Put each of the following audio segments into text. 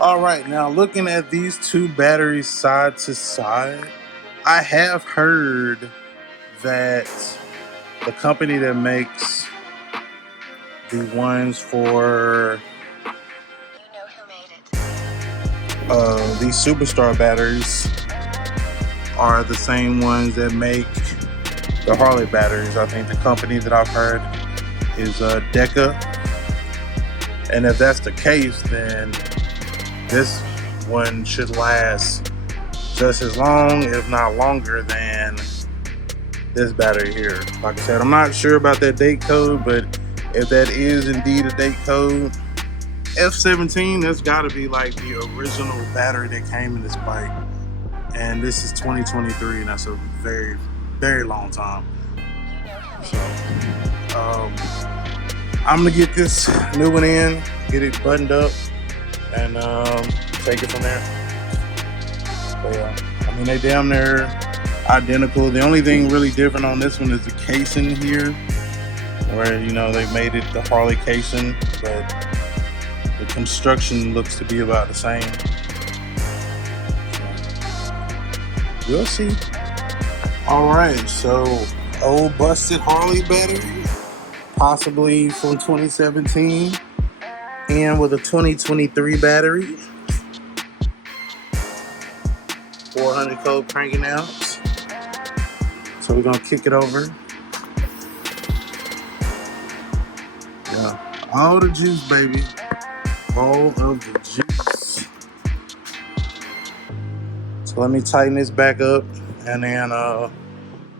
All right, now looking at these two batteries side to side, I have heard that the company that makes the ones for these Superstar batteries are the same ones that make the Harley batteries. I think the company that I've heard is Deca, and if that's the case, then this one should last just as long, if not longer, than this battery here. Like I said, I'm not sure about that date code, but if that is indeed a date code, F17, that's got to be like the original battery that came in this bike. And this is 2023, and that's a very, very long time. So, I'm gonna get this new one in, get it buttoned up, and take it from there. But yeah, I mean, they damn near identical. The only thing really different on this one is the casing here, where, you know, they made it the Harley casing, but the construction looks to be about the same. So, we'll see. All right, so old busted Harley battery, possibly from 2017, and with a 2023 battery, 400 code cranking out. So we're gonna kick it over. Yeah, all the juice, baby, all of the juice. So let me tighten this back up, and then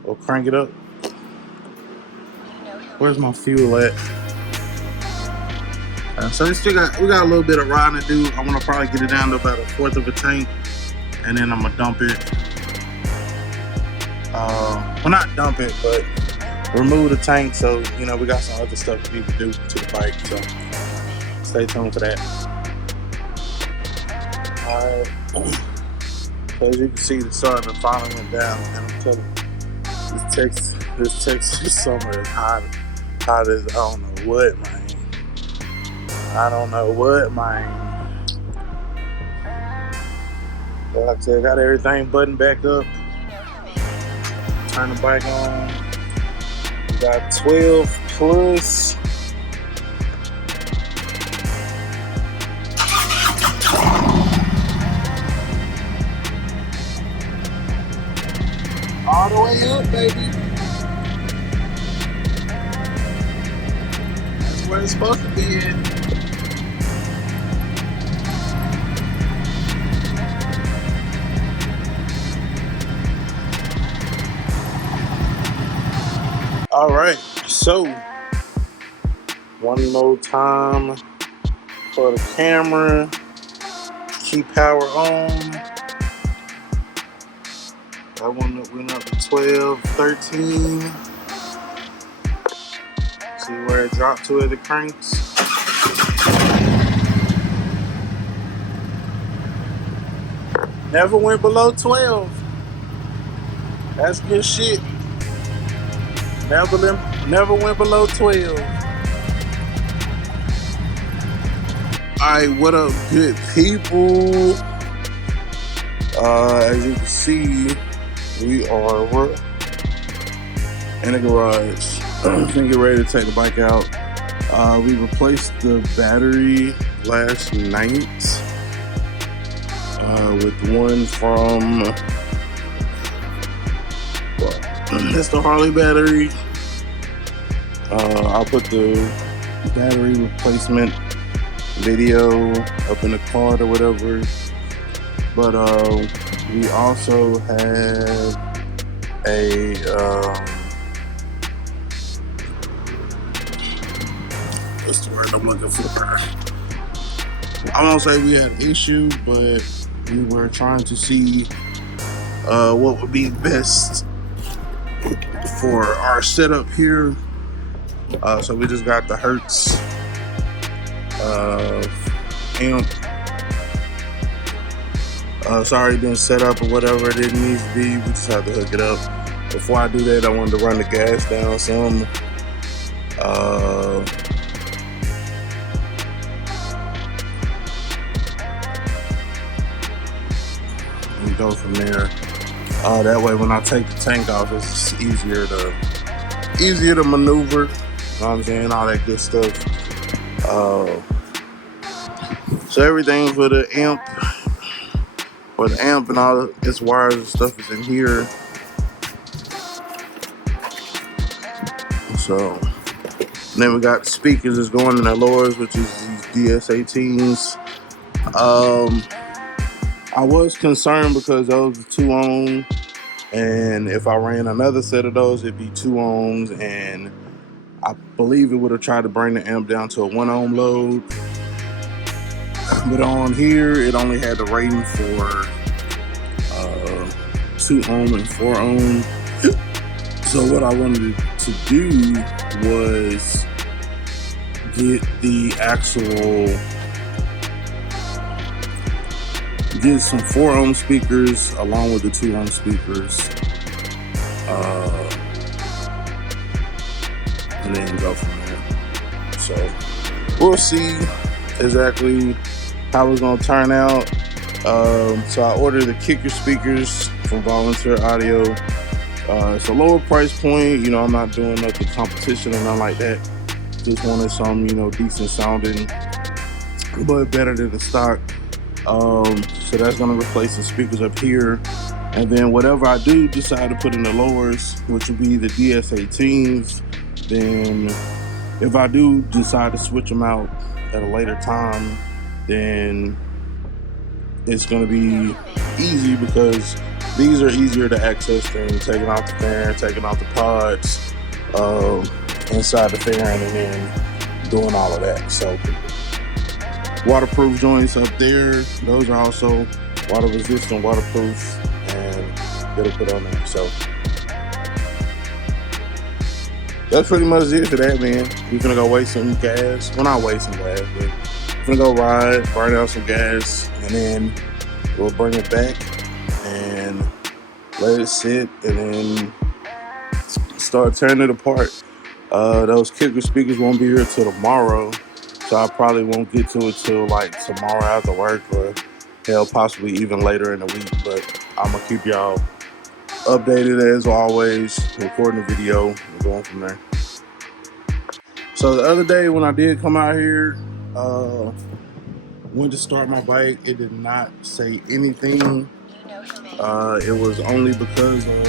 we'll crank it up. Where's my fuel at? So we got a little bit of riding to do. I'm gonna probably get it down to about 1/4 of a tank, and then I'm gonna dump it. Well, not dump it, but remove the tank. So, you know, we got some other stuff we need to do to the bike. So stay tuned for that. All right. So as you can see, the sun finally went down, and I'm telling you, this Texas summer is hot as I don't know what, man. But like I said, I got everything buttoned back up. Turn the bike on. We got 12 plus. All the way up, baby. That's where it's supposed to be at. All right, so one more time for the camera. Keep power on. That one went up to 12, 13. See where it dropped to at the cranks. Never went below 12. That's good shit. Never went below 12. Alright, what up, good people? As you can see, we're in the garage. Gonna get ready to take the bike out. We replaced the battery last night with one from it's the Harley battery. I'll put the battery replacement video up in the card or whatever. But we also had a what's the word I'm looking for? I won't say we had an issue, but we were trying to see what would be best for our setup here. So we just got the Hertz amp. It's already been set up or whatever it needs to be. We just have to hook it up. Before I do that, I wanted to run the gas down some. and go from there. That way when I take the tank off, it's easier to maneuver. You know what I'm saying? All that good stuff. So everything for the amp and all its wires and stuff is in here. So then we got the speakers that's going in the lowers, which is these DS18s. I was concerned because those are 2 ohm, and if I ran another set of those, it'd be 2 ohms, and I believe it would have tried to bring the amp down to a 1 ohm load. But on here, it only had the rating for 2 ohm and 4 ohm. So what I wanted to do was get some 4 ohm speakers along with the 2 ohm speakers, and then go from there. So we'll see exactly how it's gonna turn out. So I ordered the kicker speakers from Volunteer Audio. It's a lower price point, you know. I'm not doing nothing competition or nothing like that. Just wanted some, you know, decent sounding, but better than the stock. So that's gonna replace the speakers up here, and then whatever I do decide to put in the lowers, which will be the DS18s, then if I do decide to switch them out at a later time, then it's gonna be easy because these are easier to access than taking out the fan, taking out the pods inside the fan, and then doing all of that. So waterproof joints up there, those are also water resistant, waterproof, and it'll put on there. So that's pretty much it for that, man. We're gonna go waste some gas. Well, not waste some gas, but we're gonna go ride, burn out some gas, and then we'll bring it back and let it sit, and then start tearing it apart. Those kicker speakers won't be here till tomorrow, so I probably won't get to it till like tomorrow after work, or hell, possibly even later in the week. But I'm gonna keep y'all updated as always, recording the video and going from there. So the other day when I did come out here, went to start my bike, it did not say anything. It was only because of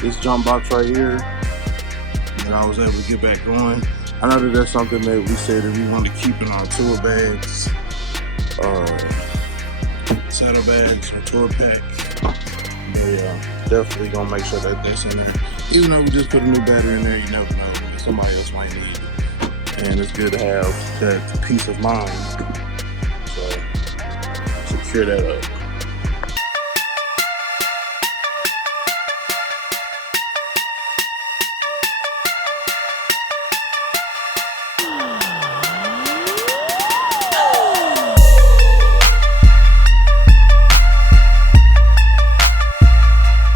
this jump box right here that I was able to get back going. I know that that's something that we said that we want to keep in our tour bags, saddle bags, or tour pack. Definitely gonna make sure that that's in there. Even though we just put a new battery in there, you never know, somebody else might need it, and it's good to have that peace of mind. So secure that up.